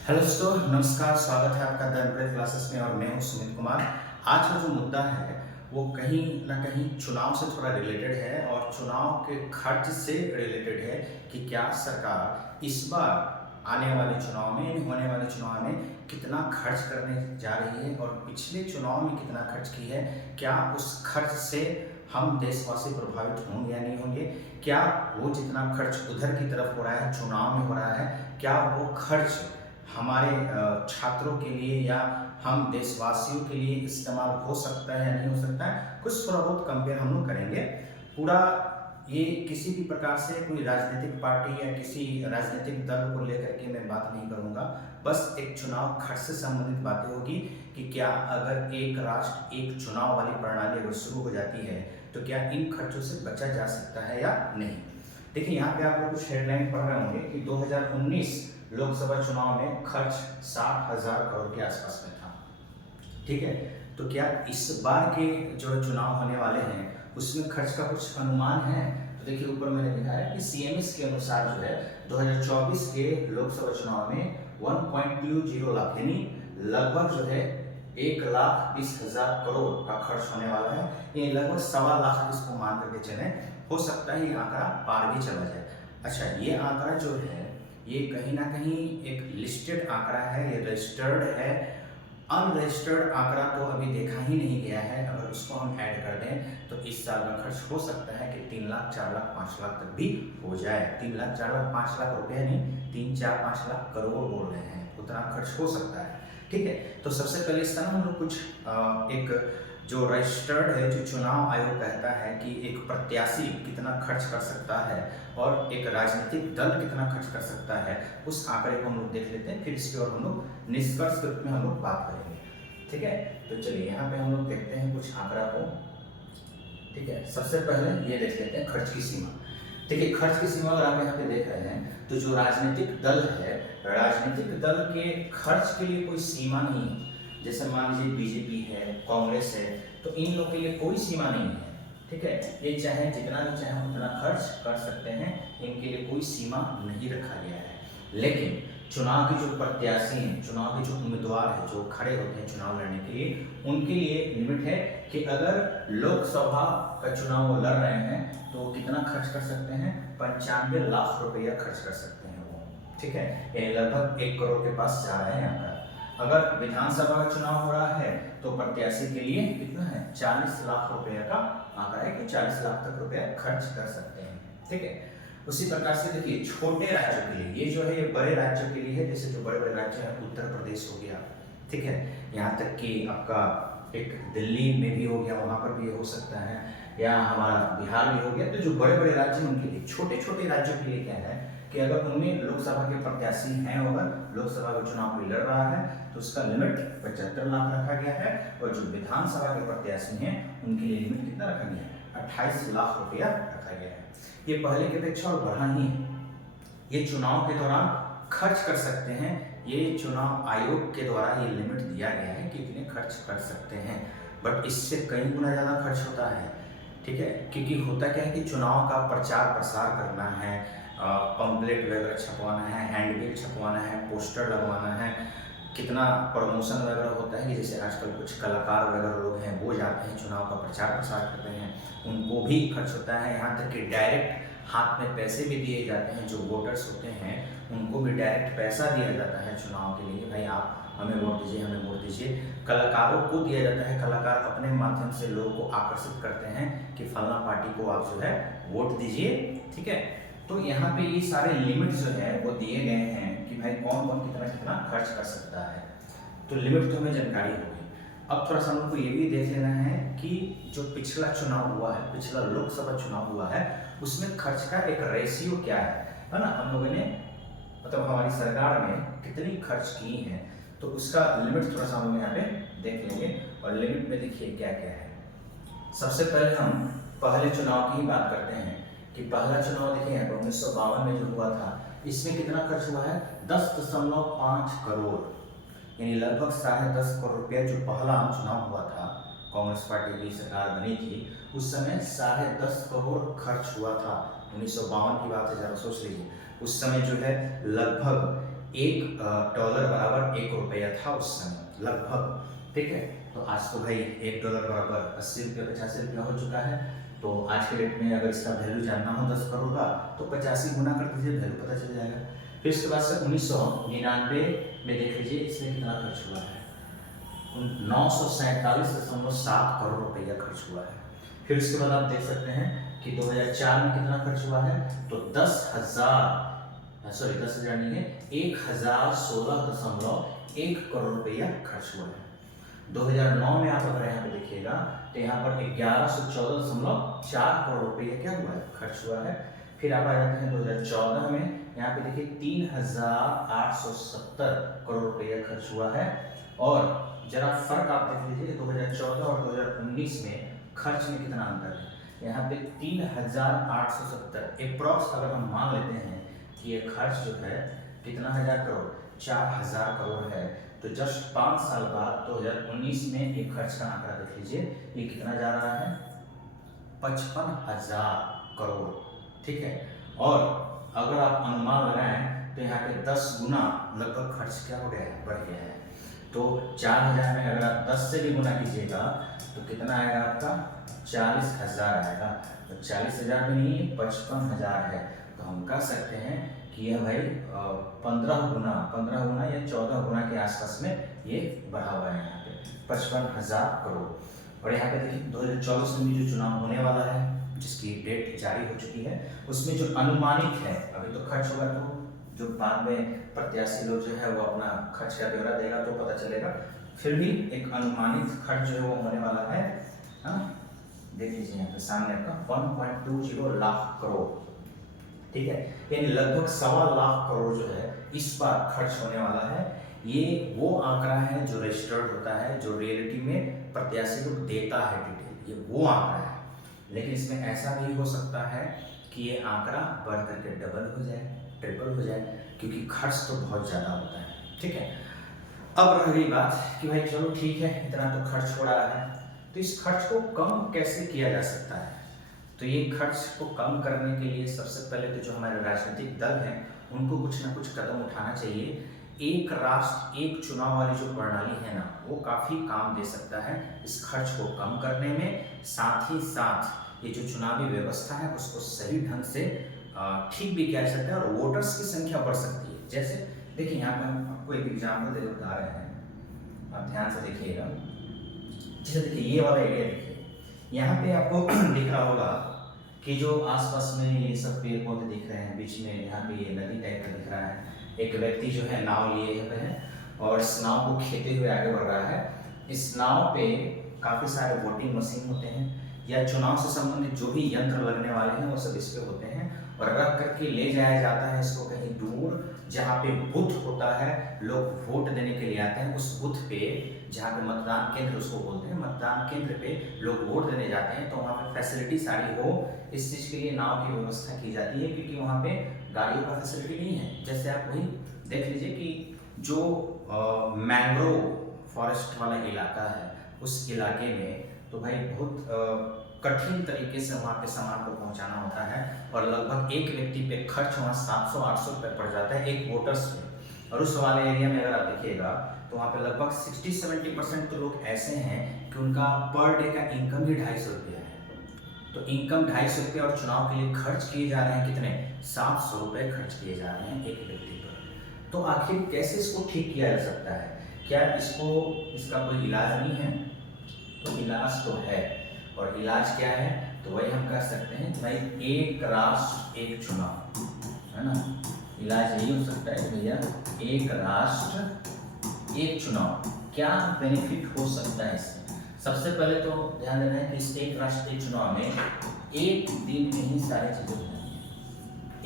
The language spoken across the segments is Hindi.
हेलो दोस्तों, नमस्कार। स्वागत है आपका द एम्प्रेस क्लासेस में और मैं हूं सुमित कुमार। आज का जो मुद्दा है वो कहीं ना कहीं चुनाव से थोड़ा रिलेटेड है और चुनाव के खर्च से रिलेटेड है कि क्या सरकार इस बार आने वाले चुनाव में, होने वाले चुनाव में कितना खर्च करने जा रही है और पिछले चुनाव में कितना खर्च की है। क्या उस खर्च से हम देशवासी प्रभावित होंगे या नहीं होंगे? क्या वो जितना खर्च उधर की तरफ हो रहा है, चुनाव में हो रहा है, क्या वो खर्च हमारे छात्रों के लिए या हम देशवासियों के लिए इस्तेमाल हो सकता है या नहीं हो सकता है, कुछ थोड़ा बहुत कंपेयर हम लोग करेंगे। पूरा ये किसी भी प्रकार से कोई राजनीतिक पार्टी या किसी राजनीतिक दल को लेकर के मैं बात नहीं करूंगा। बस एक चुनाव खर्च से संबंधित बातें होगी कि क्या अगर एक राष्ट्र एक चुनाव वाली प्रणाली अगर शुरू हो जाती है तो क्या इन खर्चों से बचा जा सकता है या नहीं। देखिए, यहाँ पे आप लोग कुछ हेडलाइन पढ़ रहे होंगे कि 2019 लोकसभा चुनाव में खर्च 60,000 करोड़ के आसपास में था। ठीक है, तो क्या इस बार के जो चुनाव होने वाले हैं उसमें खर्च का कुछ अनुमान है? तो देखिए, ऊपर मैंने लिखा है कि सीएमएस के अनुसार जो है 2024 के लोकसभा चुनाव में 1.20 लाख यानी लगभग जो है 1,20,000 करोड़ का खर्च होने वाला है। ये लगभग 1.25 लाख इसको मान करके चले, हो सकता है ये आंकड़ा पार भी चला जाए। अच्छा, ये आंकड़ा जो है ये कहीं ना कहीं एक लिस्टेड आंकड़ा है, ये रजिस्टर्ड है। अनरजिस्टर्ड आंकड़ा तो अभी देखा ही नहीं गया है। अगर उसको हम ऐड कर दें तो इस साल का खर्च हो सकता है कि 3 लाख, 4 लाख, 5 लाख तक भी हो जाए। 3 लाख, 4 लाख, 5 लाख रुपए नहीं, 3, 4, 5 लाख करोड़ बोल रहे हैं, उतना खर्च हो सकता है। ठीक है, तो सबसे पहले इसका ना हम लोग कुछ एक जो रजिस्टर्ड है, जो चुनाव आयोग कहता है कि एक प्रत्याशी कितना खर्च कर सकता है और एक राजनीतिक दल कितना खर्च कर सकता है, उस आंकड़े को हम लोग देख लेते हैं। फिर इस पर और हम लोग निष्कर्ष के रूप में हम लोग बात करेंगे। ठीक है, तो चलिए यहाँ पे हम लोग देखते हैं कुछ आंकड़ा को। ठीक है, सबसे पहले ये देख लेते हैं खर्च की सीमा। देखिए, खर्च की सीमा अगर आप यहाँ पे देख रहे हैं तो जो राजनीतिक दल है, राजनीतिक दल के खर्च के लिए कोई सीमा नहीं है। जैसे मान लीजिए बीजेपी है, कांग्रेस है, तो इन लोग के लिए कोई सीमा नहीं है। ठीक है, ये चाहे जितना भी चाहे उतना खर्च कर सकते हैं, इनके लिए कोई सीमा नहीं रखा गया है। लेकिन चुनाव के जो प्रत्याशी हैं, चुनाव के जो उम्मीदवार हैं, जो खड़े होते हैं चुनाव लड़ने के लिए, उनके लिए लिमिट है कि अगर लोकसभा का चुनाव वो लड़ रहे हैं तो कितना खर्च कर सकते हैं? 95 लाख रुपया खर्च कर सकते हैं वो। ठीक है, यानी लगभग 1 करोड़ के पास जा रहे हैं आंकड़ा। अगर विधानसभा का चुनाव हो रहा है तो प्रत्याशी के लिए कितना है? 40 लाख रुपया का आंकड़ा है कि 40 लाख तक रुपया खर्च कर सकते हैं। ठीक है, उसी प्रकार से देखिए छोटे राज्यों के लिए, ये जो है ये बड़े राज्यों के लिए है। जैसे जो बड़े बड़े राज्य हैं, उत्तर प्रदेश हो गया, ठीक है, यहाँ तक कि आपका एक दिल्ली में भी हो गया, वहाँ पर भी हो सकता है, या हमारा बिहार भी हो गया। तो जो बड़े बड़े राज्य हैं उनके लिए, छोटे छोटे राज्यों के लिए क्या है कि अगर उनमें लोकसभा के प्रत्याशी हैं, अगर लोकसभा का चुनाव कोई लड़ रहा है तो उसका लिमिट 75 लाख रखा गया है। और जो विधानसभा के प्रत्याशी हैं उनके लिए लिमिट कितना रखा गया है? 28 लाख रुपया रखा गया है। ये पहले की अपेक्षा और बढ़ा ही है। ये चुनाव के दौरान खर्च कर सकते हैं, ये चुनाव आयोग के द्वारा ये लिमिट दिया गया है कि इतने खर्च कर सकते हैं। बट इससे कई गुना ज़्यादा खर्च होता है। ठीक है, क्योंकि होता क्या है कि चुनाव का प्रचार प्रसार करना है, पंपलेट वगैरह छपवाना है, हैंडबिल छपवाना है, पोस्टर लगवाना है, कितना प्रमोशन वगैरह होता है कि जैसे आजकल कुछ कलाकार वगैरह लोग हैं वो जाते हैं चुनाव का प्रचार प्रसार करते हैं, उनको भी खर्च होता है। यहाँ तक कि डायरेक्ट हाथ में पैसे भी दिए जाते हैं, जो वोटर्स होते हैं उनको भी डायरेक्ट पैसा दिया जाता है चुनाव के लिए, भाई आप हमें वोट दीजिए, हमें वोट दीजिए। कलाकारों को दिया जाता है, कलाकार अपने माध्यम से लोगों को आकर्षित करते हैं कि फलना पार्टी को आप जो है वोट दीजिए। ठीक है, तो यहाँ पे ये सारे लिमिट जो है वो दिए गए हैं कि भाई कौन कौन कितना कितना खर्च कर सकता है। तो लिमिट तो हमें जानकारी होगी। अब थोड़ा सा हमको ये भी देख लेना है कि जो पिछला चुनाव हुआ है, पिछला लोकसभा चुनाव हुआ है, उसमें खर्च का एक रेशियो क्या है ना, हम लोगों ने मतलब हमारी सरकार ने कितनी खर्च की है, तो उसका लिमिट थोड़ा सा हम यहाँ पे देख लेंगे। और लिमिट में देखिए क्या क्या है। सबसे पहले हम पहले चुनाव की ही बात करते हैं कि पहला चुनाव देखिए 1952 में जो हुआ था, इसमें कितना खर्च हुआ है? 10.5 करोड़, यानी लगभग 10.5 करोड़ रुपया जो पहला आम चुनाव हुआ था, कांग्रेस पार्टी की सरकार बनी थी, उस समय 10.5 करोड़ खर्च हुआ था। 1952 की बात है, जरा सोच लीजिए। उस समय जो है लगभग एक डॉलर बराबर 1 रुपया था उस समय लगभग, ठीक है। तो आज तो भाई 1 डॉलर बराबर 80 रुपये 85 रुपया हो चुका है। तो आज के डेट में अगर इसका वैल्यू जानना हो 10 करोड़ का तो 85 गुना कर दीजिए, वैल्यू पता चल जाएगा। फिर उसके बाद से 1999 में देख लीजिए इसमें कितना खर्च हुआ है, 947.7 करोड़ रुपया खर्च हुआ है। फिर उसके बाद आप देख सकते हैं कि 2004 में कितना खर्च हुआ है, तो 10,000 नहीं है, 1,016.1 करोड़ रुपया खर्च हुआ है। 2009 में आप अगर यहाँ पे देखिएगा तो यहाँ पर 1114.4 करोड़ रुपया क्या हुआ है, खर्च हुआ है। फिर आप आ जाते हैं 2014 में, यहाँ पे देखिए 3,870 करोड़ रुपया खर्च हुआ है। और जरा फर्क आप देख लीजिए 2014 और 2019 में खर्च में कितना अंतर है। यहाँ पे 3,870 अप्रॉक्स अगर हम मान लेते हैं कि ये खर्च जो है कितना हजार करोड़, 4,000 करोड़ है। तो जस्ट 5 साल बाद 2019 में एक खर्च का आंकड़ा देख लीजिए, ये कितना जा रहा है, 55,000 करोड़, ठीक है। और अगर आप अनुमान लगाएं तो यहाँ पे 10 गुना लगभग खर्च क्या हो गया है, बढ़ गया है। तो 4,000 में अगर आप 10 से भी गुना कीजिएगा तो कितना आएगा आपका, 40,000 आएगा। तो 40,000 में नहीं, 55,000 है। तो हम कह सकते हैं कि यह भाई 15 गुना या 14 गुना के आसपास में ये बढ़ा हुआ है यहाँ पे 55,000 करोड़। और यहाँ पे देखिए 2024 में जो चुनाव होने वाला है, जिसकी डेट जारी हो चुकी है, उसमें जो अनुमानित है, अभी तो खर्च होगा तो जो बाद में प्रत्याशी लोग जो है वो अपना खर्च का ब्यौरा देगा तो पता चलेगा। फिर भी एक अनुमानित खर्च जो है वो होने वाला है, देख लीजिए यहाँ पे सामने आपका 1.20 लाख करोड़, ठीक है। यानी लगभग 1.25 लाख करोड़ जो है इस बार खर्च होने वाला है। ये वो आंकड़ा है जो रजिस्टर्ड होता है, जो रियलिटी में प्रत्याशी लोग देता है डिटेल, ये वो आंकड़ा है। लेकिन इसमें ऐसा भी हो सकता है कि ये आंकड़ा बढ़ करके डबल हो जाए, ट्रिपल हो जाए, क्योंकि खर्च तो बहुत ज़्यादा होता है, ठीक है। अब रह गई बात कि भाई चलो ठीक है, इतना तो खर्च हो रहा है, तो इस खर्च को कम कैसे किया जा सकता है। तो ये खर्च को कम करने के लिए सबसे पहले तो जो हमारे राजनीतिक दल हैं उनको कुछ ना कुछ कदम उठाना चाहिए। एक राष्ट्र एक चुनाव वाली जो प्रणाली है ना, वो काफ़ी काम दे सकता है इस खर्च को कम करने में। साथ ही साथ ये जो चुनावी व्यवस्था है उसको सही ढंग से ठीक भी किया जा सकता है और वोटर्स की संख्या बढ़ सकती है। जैसे देखिए यहाँ पे हम आपको एक एग्जाम्पल दे बता रहे हैं, आप ध्यान से देखिएगा। जैसे देखिए ये वाला एरिया देखिए, यहाँ पे आपको दिख रहा होगा कि जो आसपास में ये सब पेड़ पौधे दिख रहे हैं, बीच में यहाँ पे ये नदी टाइप का दिख रहा है। एक व्यक्ति जो है नाव लिए हुए है और इस नाव को खेते हुए आगे बढ़ रहा है। इस नाव पे काफ़ी सारे वोटिंग मशीन होते हैं या चुनाव से संबंधित जो भी यंत्र लगने वाले हैं वो सब इस पे होते हैं और रख करके ले जाया जाता है इसको कहीं दूर, जहाँ पे बूथ होता है, लोग वोट देने के लिए आते हैं। उस बूथ पे जहाँ पे मतदान केंद्र उसको बोलते हैं, मतदान केंद्र पे लोग वोट देने जाते हैं। तो वहाँ पे फैसिलिटी सारी हो, इस चीज़ के लिए नाव की व्यवस्था की जाती है, क्योंकि वहाँ पे गाड़ियों का फैसिलिटी नहीं है। जैसे आप वही देख लीजिए कि जो मैंग्रोव फॉरेस्ट वाला इलाका है, उस इलाके में तो भाई बहुत कठिन तरीके से वहाँ पे सामान को पहुँचाना होता है और लगभग एक व्यक्ति पे खर्च वहाँ 700-800 रुपये पड़ जाता है एक वोटर्स पे। और उस वाले एरिया में अगर आप देखिएगा तो वहाँ पे लगभग 60-70% तो लोग ऐसे हैं कि उनका पर डे का इनकम ही 250 रुपया है। तो इनकम 250 रुपये और चुनाव के लिए खर्च किए जा रहे हैं कितने, 700 रुपये खर्च किए जा रहे हैं एक व्यक्ति पर। तो आखिर कैसे इसको ठीक किया जा सकता है, क्या इसका कोई इलाज नहीं है? तो इलाज तो है। और इलाज क्या है, तो वही हम कह सकते हैं भाई एक राष्ट्र एक चुनाव, है ना। इलाज यही हो सकता है भैया, एक राष्ट्र एक चुनाव। क्या बेनिफिट हो सकता है इससे? सबसे पहले तो ध्यान देना है कि इस एक राष्ट्र एक चुनाव में एक दिन में ही सारी चीज़ें हो जानी है,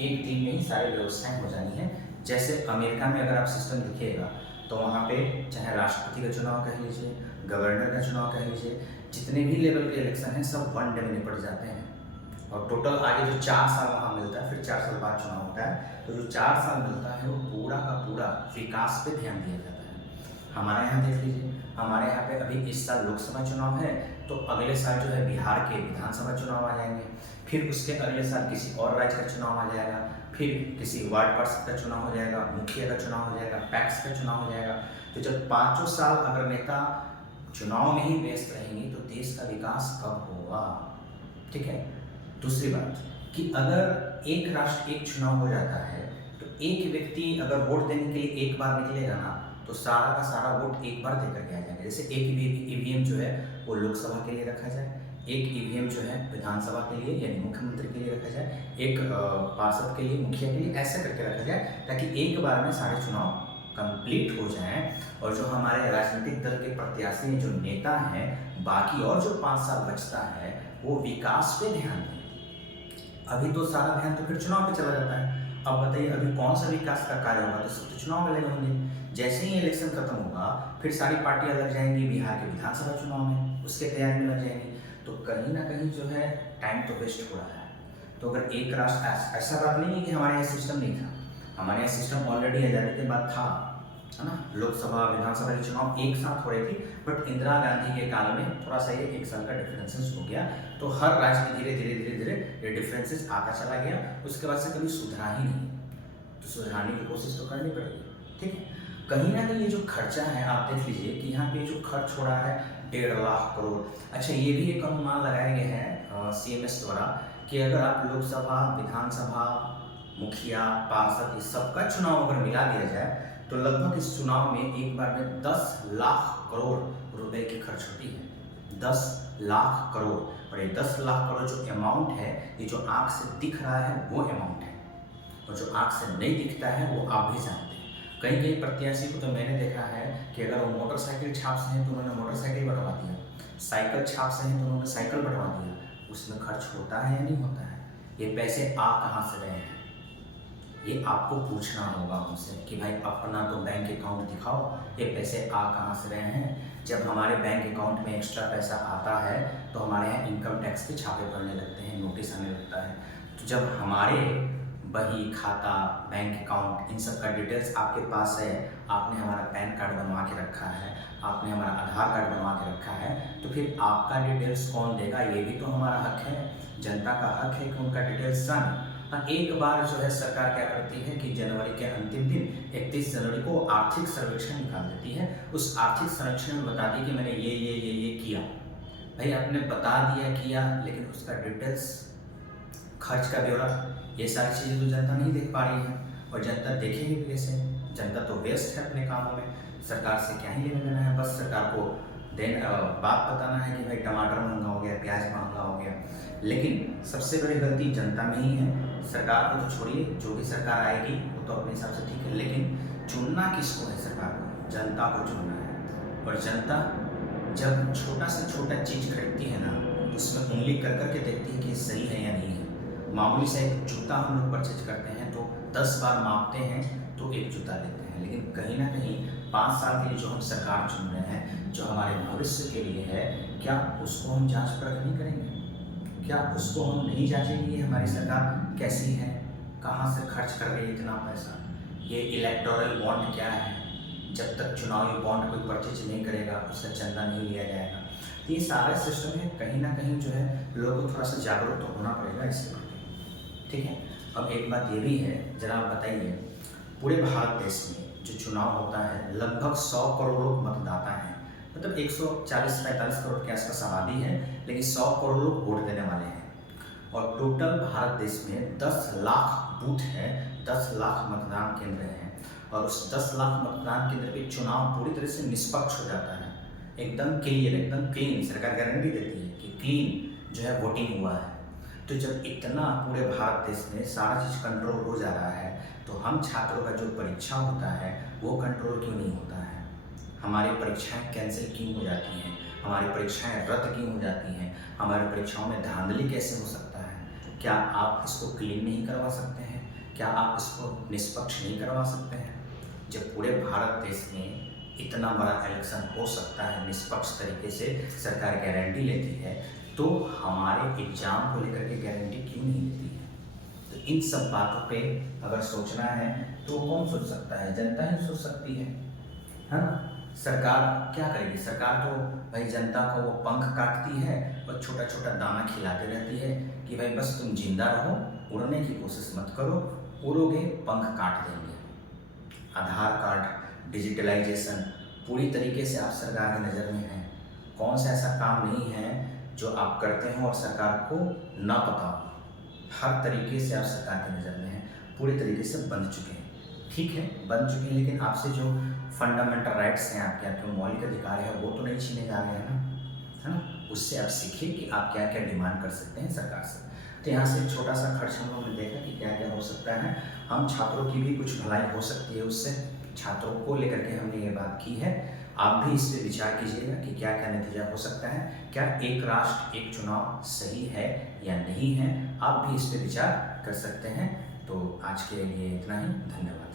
एक दिन में ही सारी व्यवस्थाएं हो जानी है। जैसे अमेरिका में अगर आप सिस्टम देखिएगा तो वहाँ पे चाहे राष्ट्रपति का चुनाव कह लीजिए, गवर्नर का चुनाव कह लीजिए, जितने भी लेवल के इलेक्शन हैं सब 1 डे में निपट जाते हैं। और टोटल आगे जो 4 साल वहाँ मिलता है, फिर 4 साल बाद चुनाव होता है। तो जो 4 साल मिलता है वो पूरा का पूरा विकास पे ध्यान दिया जाता है। हमारे यहाँ देख लीजिए हमारे यहाँ पे अभी इस साल लोकसभा चुनाव है, तो अगले साल जो है बिहार के विधानसभा चुनाव आ जाएंगे, फिर उसके अगले साल किसी और राज्य का चुनाव आ जाएगा, फिर किसी वार्ड पार्षद का चुनाव हो जाएगा, मुखिया का चुनाव हो जाएगा, पैक्स का चुनाव हो जाएगा। तो जब 5 साल अगर नेता चुनाव में ही व्यस्त रहेंगे तो देश का विकास कब होगा? ठीक है। दूसरी बात कि अगर एक राष्ट्र एक चुनाव हो जाता है तो एक व्यक्ति अगर वोट देने के लिए एक बार निकलेगा ना, तो सारा का सारा वोट एक बार देकर के आ जाएगा। जैसे एक ईवीएम जो है वो लोकसभा के लिए रखा जाए, एक ईवीएम जो है विधानसभा के लिए यानी मुख्यमंत्री के लिए रखा जाए, एक पार्षद के लिए, मुखिया के लिए, ऐसा करके रखा जाए ताकि एक बार में सारे चुनाव कंप्लीट हो जाएं और जो हमारे राजनीतिक दल के प्रत्याशी जो नेता हैं बाकी और जो 5 साल बचता है वो विकास पे ध्यान दें। अभी तो सारा ध्यान तो फिर चुनाव पे चला जाता है। अब बताइए अभी कौन सा विकास का कार्य होगा? तो सब तो चुनाव में लगे होंगे। जैसे ही इलेक्शन खत्म होगा फिर सारी पार्टियां लग जाएंगी बिहार के विधानसभा चुनाव में, उसके तैयारी में लग जाएंगी। तो कहीं ना कहीं जो है टाइम तो वेस्ट हो रहा है। तो अगर एक राष्ट्र, ऐसा बात नहीं है कि हमारे यहाँ सिस्टम नहीं था, हमारे यहाँ सिस्टम ऑलरेडी आज़ादी के बाद था, है ना। लोकसभा विधानसभा के चुनाव एक साथ हो रही थी, बट इंदिरा गांधी के काल में थोड़ा सा ये 1 साल का डिफरेंसेस हो गया, तो हर राज्य में धीरे धीरे धीरे धीरे ये डिफरेंसेस आता चला गया। उसके बाद से कभी सुधरा ही नहीं, तो सुधारने की कोशिश तो करनी पड़ेगी। ठीक है। कहीं ना कहीं ये जो खर्चा है आप देख लीजिए कि यहाँ पे जो खर्च हो रहा है 1.5 लाख करोड़। अच्छा, ये भी एक अनुमान लगाया गया है CMS द्वारा कि अगर आप लोकसभा, विधानसभा, मुखिया, पार्षद, इस सबका चुनाव अगर मिला दिया जाए तो लगभग इस चुनाव में एक बार में 10 लाख करोड़ रुपए की खर्च होती है। 10 लाख करोड़। और ये 10 लाख करोड़ जो अमाउंट है, ये जो आंख से दिख रहा है वो अमाउंट है, और जो आंख से नहीं दिखता है वो आप भी जानते हैं। कई कई प्रत्याशी को तो मैंने देखा है कि अगर वो मोटरसाइकिल छाप से हैं तो उन्होंने मोटरसाइकिल बनवा दिया, साइकिल छाप से हैं तो उन्होंने साइकिल बनवा दिया। उसमें खर्च होता है या नहीं होता है? ये पैसे आ कहाँ से रहे हैं? ये आपको पूछना होगा उनसे कि भाई अपना तो बैंक अकाउंट दिखाओ, ये पैसे आ कहाँ से रहे हैं। जब हमारे बैंक अकाउंट में एक्स्ट्रा पैसा आता है तो हमारे यहाँ इनकम टैक्स के छापे पड़ने लगते हैं, नोटिस आने लगता है। तो जब हमारे बही, खाता, बैंक अकाउंट, इन सब का डिटेल्स आपके पास है, आपने हमारा पैन कार्ड बनवा के रखा है, आपने हमारा आधार कार्ड बनवा के रखा है, तो फिर आपका डिटेल्स कौन देगा? ये भी तो हमारा हक है, जनता का हक है कि उनका डिटेल्स जाने। एक बार जो है सरकार क्या करती है कि जनवरी के अंतिम दिन 31 जनवरी को आर्थिक सर्वेक्षण निकाल देती है। उस आर्थिक सर्वेक्षण में बताती है कि मैंने ये किया। भाई आपने बता दिया किया, लेकिन उसका डिटेल्स, खर्च का ब्यौरा, ये सारी चीज़ें तो जनता नहीं देख पा रही है। और जनता देखेगी भी कैसे? जनता तो व्यस्त है अपने कामों में, सरकार से क्या ही लेना देना है। बस सरकार को बात बताना है कि भाई टमाटर महंगा हो गया, प्याज महंगा हो गया। लेकिन सबसे बड़ी गलती जनता में ही है। सरकार को तो छोड़िए, जो भी सरकार आएगी वो तो अपने हिसाब से ठीक है, लेकिन चुनना किसको है? सरकार को, जनता को चुनना है। और जनता जब छोटा से छोटा चीज़ खरीदती है ना, तो उसमें उंगली कर करके देखती है कि सही है या नहीं है। मामूली सा एक जूता हम लोग परचेज करते हैं तो 10 बार मापते हैं तो एक जूता लेते हैं, लेकिन कहीं ना कहीं 5 साल के लिए जो हम सरकार चुन रहे हैं, जो हमारे भविष्य के लिए है, क्या उसको हम जांच परख नहीं करेंगे? क्या उसको हम नहीं जांचेंगे? हमारी सरकार कैसी है, कहाँ से खर्च कर रही है इतना पैसा? ये इलेक्टोरल बॉन्ड क्या है? जब तक चुनावी बॉन्ड कोई परचेज नहीं करेगा उसका चंदा नहीं लिया जाएगा। तो ये सारा सिस्टम है, कहीं ना कहीं जो है लोगों को थोड़ा सा जागरूक तो होना पड़ेगा इससे। ठीक है। अब एक बात ये भी है, जरा आप बताइए, पूरे भारत देश में जो चुनाव होता है लगभग 100 करोड़ लोग मतदाता हैं, मतलब 140-45 करोड़ के आसपास आबादी है, लेकिन 100 करोड़ लोग वोट देने वाले हैं। और टोटल भारत देश में 10 लाख बूथ है, 10 लाख मतदान केंद्र हैं, और उस 10 लाख मतदान केंद्र पे चुनाव पूरी तरह से निष्पक्ष हो जाता है, एकदम क्लियर, एकदम क्लीन। सरकार गारंटी देती है कि क्लीन जो है वोटिंग हुआ है। तो जब इतना पूरे भारत देश में सारा चीज़ कंट्रोल हो जा रहा है, तो हम छात्रों का जो परीक्षा होता है वो कंट्रोल क्यों नहीं होता है? हमारी परीक्षाएं कैंसिल क्यों हो जाती हैं? हमारी परीक्षाएं रद्द क्यों हो जाती हैं? हमारी परीक्षाओं में धांधली कैसे हो सकता है? क्या आप इसको क्लीन नहीं करवा सकते हैं? क्या आप इसको निष्पक्ष नहीं करवा सकते हैं? जब पूरे भारत देश में इतना बड़ा इलेक्शन हो सकता है निष्पक्ष तरीके से, सरकार गारंटी लेती है, तो हमारे एग्जाम को लेकर के गारंटी क्यों नहीं देती है? तो इन सब बातों पे अगर सोचना है तो कौन सोच सकता है? जनता ही सोच सकती है ना। सरकार क्या करेगी? सरकार तो भाई जनता को वो पंख काटती है और छोटा छोटा दाना खिलाती रहती है कि भाई बस तुम जिंदा रहो, उड़ने की कोशिश मत करो, उड़ोगे पंख काट देंगे। आधार कार्ड डिजिटलाइजेशन पूरी तरीके से आप सरकार की नज़र में है। कौन सा ऐसा काम नहीं है जो आप करते हो और सरकार को ना पता हो? हर तरीके से आप सरकार की नज़र में हैं, पूरी तरीके से बन चुके हैं। ठीक है, बन चुके हैं, लेकिन आपसे जो फंडामेंटल राइट्स हैं, आपके आपके मौलिक अधिकार है, वो तो नहीं छीने जा रहे हैं ना, है ना? उससे आप सीखिए कि आप क्या क्या डिमांड कर सकते हैं सरकार से। तो यहाँ से छोटा सा खर्च हम लोगों ने देखा कि क्या क्या हो सकता है। हम छात्रों की भी कुछ भलाई हो सकती है उससे, छात्रों को लेकर के हमने ये बात की है। आप भी इस पर विचार कीजिएगा कि क्या क्या नतीजा हो सकता है, क्या एक राष्ट्र एक चुनाव सही है या नहीं है। आप भी इस पर विचार कर सकते हैं। तो आज के लिए इतना ही, धन्यवाद।